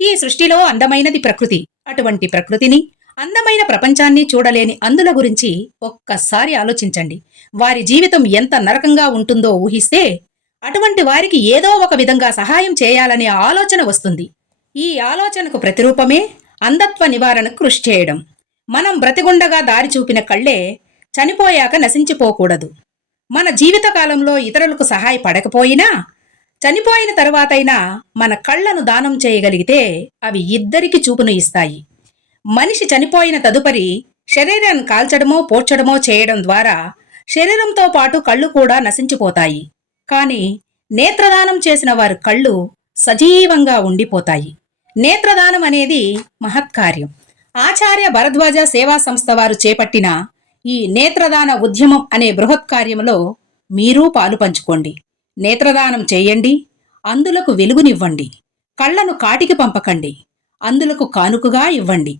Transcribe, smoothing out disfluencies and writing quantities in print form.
ఈ సృష్టిలో అందమైనది ప్రకృతి. అటువంటి ప్రకృతిని, అందమైన ప్రపంచాన్ని చూడలేని అందుల గురించి ఒక్కసారి ఆలోచించండి. వారి జీవితం ఎంత నరకంగా ఉంటుందో ఊహిస్తే అటువంటి వారికి ఏదో ఒక విధంగా సహాయం చేయాలనే ఆలోచన వస్తుంది. ఈ ఆలోచనకు ప్రతిరూపమే అంధత్వ నివారణకు కృషి చేయడం. మనం బ్రతిగుండగా దారి చూపిన కళ్ళే చనిపోయాక నశించిపోకూడదు. మన జీవితకాలంలో ఇతరులకు సహాయపడకపోయినా చనిపోయిన తరువాతైనా మన కళ్ళను దానం చేయగలిగితే అవి ఇద్దరికి చూపును ఇస్తాయి. మనిషి చనిపోయిన తదుపరి శరీరాన్ని కాల్చడమో పోడ్చడమో చేయడం ద్వారా శరీరంతో పాటు కళ్ళు కూడా నశించిపోతాయి. కానీ నేత్రదానం చేసిన వారి కళ్ళు సజీవంగా ఉండిపోతాయి. నేత్రదానం అనేది మహత్కార్యం. ఆచార్య భరద్వాజ సేవా సంస్థ వారు చేపట్టిన ఈ నేత్రదాన ఉద్యమం అనే బృహత్కార్యంలో మీరూ పాలు పంచుకోండి. నేత్రదానం చేయండి, అందులకు వెలుగునివ్వండి. కళ్లను కాటికి పంపకండి, అందులకు కానుకగా ఇవ్వండి.